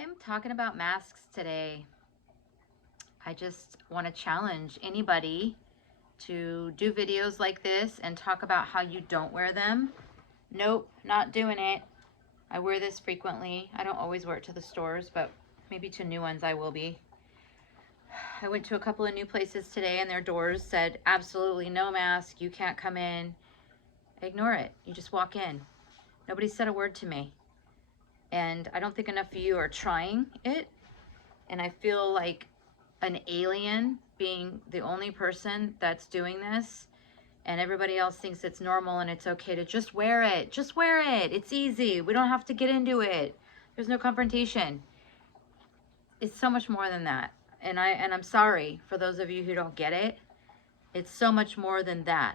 I'm talking about masks today. I just want to challenge anybody to do videos like this and talk about how you don't wear them. Nope, not doing it. I wear this frequently. I don't always wear it to the stores, but maybe to new ones I will be. I went to a couple of new places today and their doors said, absolutely no mask, you can't come in. Ignore it. You just walk in. Nobody said a word to me. And I don't think enough of you are trying it. And I feel like an alien being the only person that's doing this, and everybody else thinks it's normal and it's okay to just wear it. Just wear it. It's easy. We don't have to get into it. There's no confrontation. It's so much more than that. And I'm sorry for those of you who don't get it. It's so much more than that.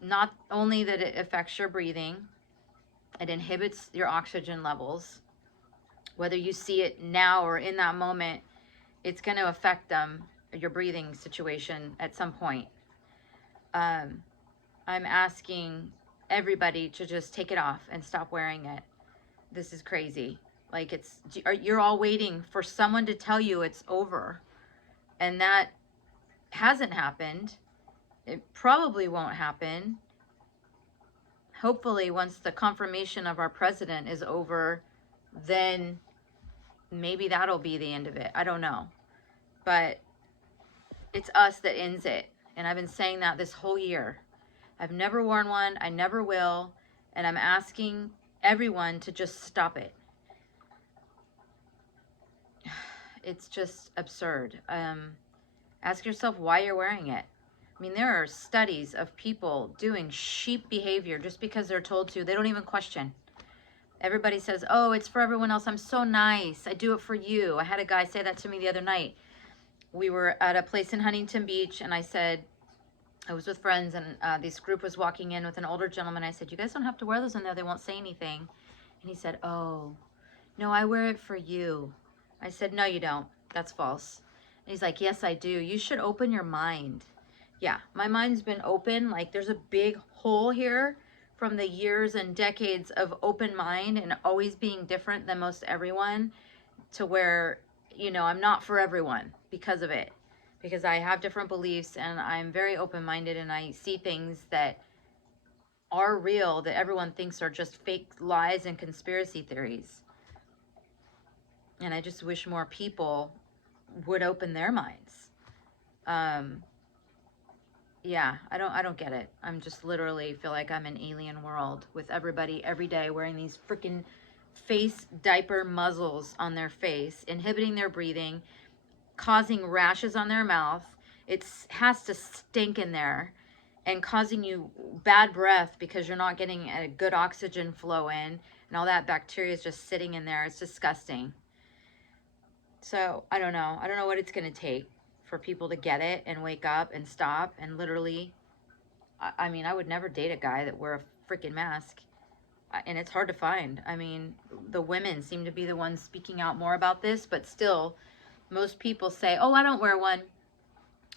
Not only that it affects your breathing, it inhibits your oxygen levels. Whether you see it now or in that moment, it's going to affect your breathing situation at some point. I'm asking everybody to just take it off and stop wearing it. This is crazy. Like, you're all waiting for someone to tell you it's over. And that hasn't happened. It probably won't happen. Hopefully, once the confirmation of our president is over, then maybe that'll be the end of it. I don't know. But it's us that ends it. And I've been saying that this whole year. I've never worn one. I never will. And I'm asking everyone to just stop it. It's just absurd. Ask yourself why you're wearing it. I mean, there are studies of people doing sheep behavior just because they're told to. They don't even question. Everybody says, oh, it's for everyone else. I'm so nice. I do it for you. I had a guy say that to me the other night. We were at a place in Huntington Beach, and I said, I was with friends, and this group was walking in with an older gentleman. I said, you guys don't have to wear those in there. They won't say anything. And he said, oh, no, I wear it for you. I said, no, you don't. That's false. And he's like, yes, I do. You should open your mind. Yeah, my mind's been open. Like, there's a big hole here from the years and decades of open mind and always being different than most everyone, to where, you know, I'm not for everyone because of it. Because I have different beliefs and I'm very open-minded, and I see things that are real that everyone thinks are just fake lies and conspiracy theories. And I just wish more people would open their minds. Yeah, I don't get it. I'm just literally feel like I'm in an alien world with everybody every day wearing these freaking face diaper muzzles on their face, inhibiting their breathing, causing rashes on their mouth. It has to stink in there and causing you bad breath because you're not getting a good oxygen flow in, and all that bacteria is just sitting in there. It's disgusting. So I don't know. I don't know what it's going to take for people to get it and wake up and stop. And literally, I mean, I would never date a guy that wore a freaking mask. And it's hard to find. I mean, the women seem to be the ones speaking out more about this, but still, most people say, oh, I don't wear one.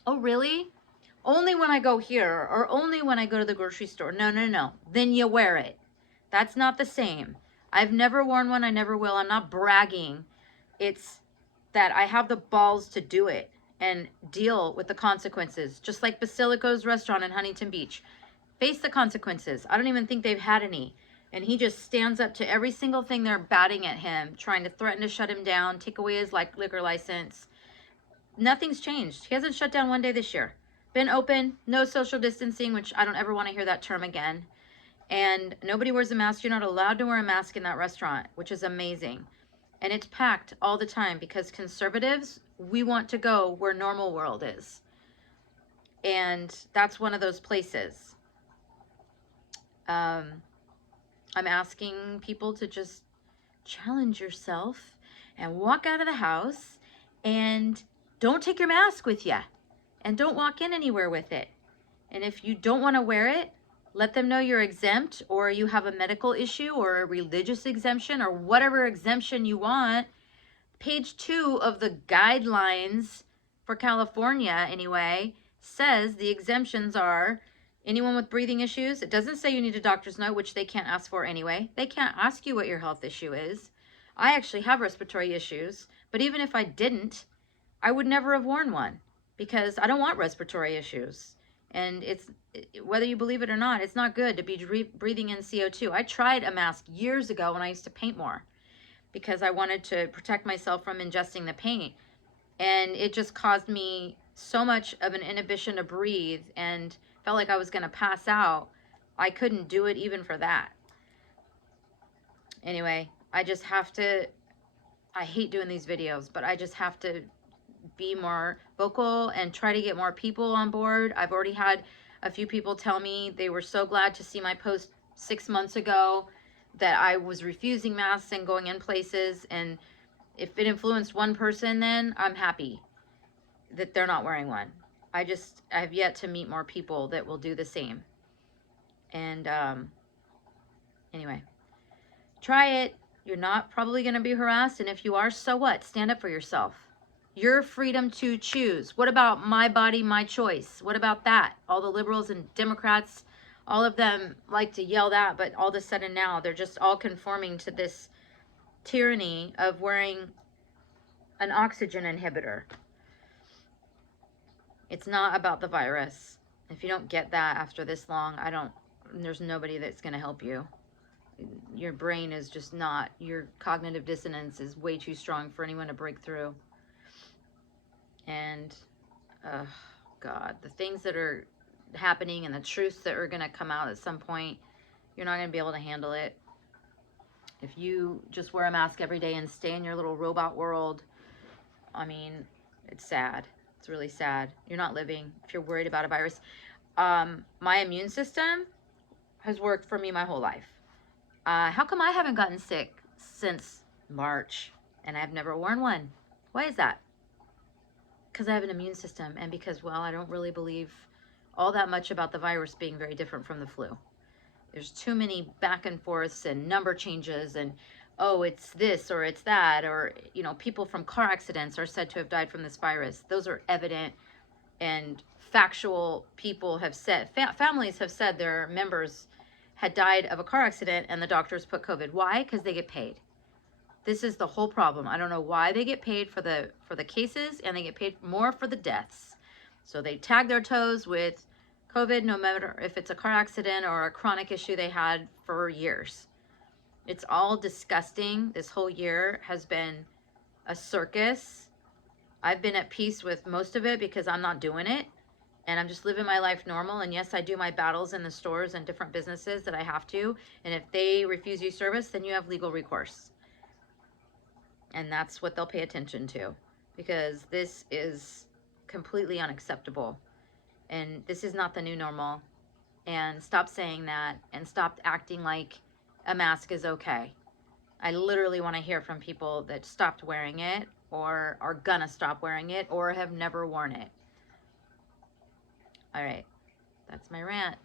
Oh, really? Only when I go here, or only when I go to the grocery store. No, no, no. Then you wear it. That's not the same. I've never worn one. I never will. I'm not bragging. It's that I have the balls to do it and deal with the consequences. Just like Basilico's restaurant in Huntington Beach. Face the consequences. I don't even think they've had any. And he just stands up to every single thing they're batting at him, trying to threaten to shut him down, take away his liquor license. Nothing's changed. He hasn't shut down one day this year. Been open, no social distancing, which I don't ever want to hear that term again. And nobody wears a mask. You're not allowed to wear a mask in that restaurant, which is amazing. And it's packed all the time because conservatives, we want to go where normal world is. And that's one of those places. I'm asking people to just challenge yourself and walk out of the house and don't take your mask with you and don't walk in anywhere with it. And if you don't want to wear it, let them know you're exempt, or you have a medical issue or a religious exemption or whatever exemption you want. Page 2 of the guidelines for California, anyway, says the exemptions are anyone with breathing issues. It doesn't say you need a doctor's note, which they can't ask for anyway. They can't ask you what your health issue is. I actually have respiratory issues, but even if I didn't, I would never have worn one because I don't want respiratory issues. And it's, whether you believe it or not, it's not good to be breathing in CO2. I tried a mask years ago when I used to paint more because I wanted to protect myself from ingesting the paint. And it just caused me so much of an inhibition to breathe and felt like I was going to pass out. I couldn't do it even for that. Anyway, I just have to, I hate doing these videos, but I just have to be more vocal and try to get more people on board. I've already had a few people tell me they were so glad to see my post 6 months ago that I was refusing masks and going in places. And if it influenced one person, then I'm happy that they're not wearing one. I have yet to meet more people that will do the same. And anyway, try it. You're not probably going to be harassed. And if you are, so what? Stand up for yourself. Your freedom to choose. What about my body, my choice? What about that? All the liberals and Democrats, all of them like to yell that, but all of a sudden now they're just all conforming to this tyranny of wearing an oxygen inhibitor. It's not about the virus. If you don't get that after this long, there's nobody that's going to help you. Your brain is just not, your cognitive dissonance is way too strong for anyone to break through. And, God, the things that are happening and the truths that are going to come out at some point, you're not going to be able to handle it. If you just wear a mask every day and stay in your little robot world, I mean, it's sad. It's really sad. You're not living if you're worried about a virus. My immune system has worked for me my whole life. How come I haven't gotten sick since March and I've never worn one? Why is that? Because I have an immune system, and because, well, I don't really believe all that much about the virus being very different from the flu. There's too many back and forths and number changes and, oh, it's this or it's that, or, you know, people from car accidents are said to have died from this virus. Those are evident and factual. People have said, families have said their members had died of a car accident and the doctors put COVID. Why? Because they get paid. This is the whole problem. I don't know why they get paid for the cases and they get paid more for the deaths. So they tag their toes with COVID, no matter if it's a car accident or a chronic issue they had for years. It's all disgusting. This whole year has been a circus. I've been at peace with most of it because I'm not doing it. And I'm just living my life normal. And yes, I do my battles in the stores and different businesses that I have to. And if they refuse you service, then you have legal recourse. And that's what they'll pay attention to, because this is completely unacceptable. And this is not the new normal. And stop saying that and stop acting like a mask is okay. I literally want to hear from people that stopped wearing it or are gonna stop wearing it or have never worn it. All right, that's my rant.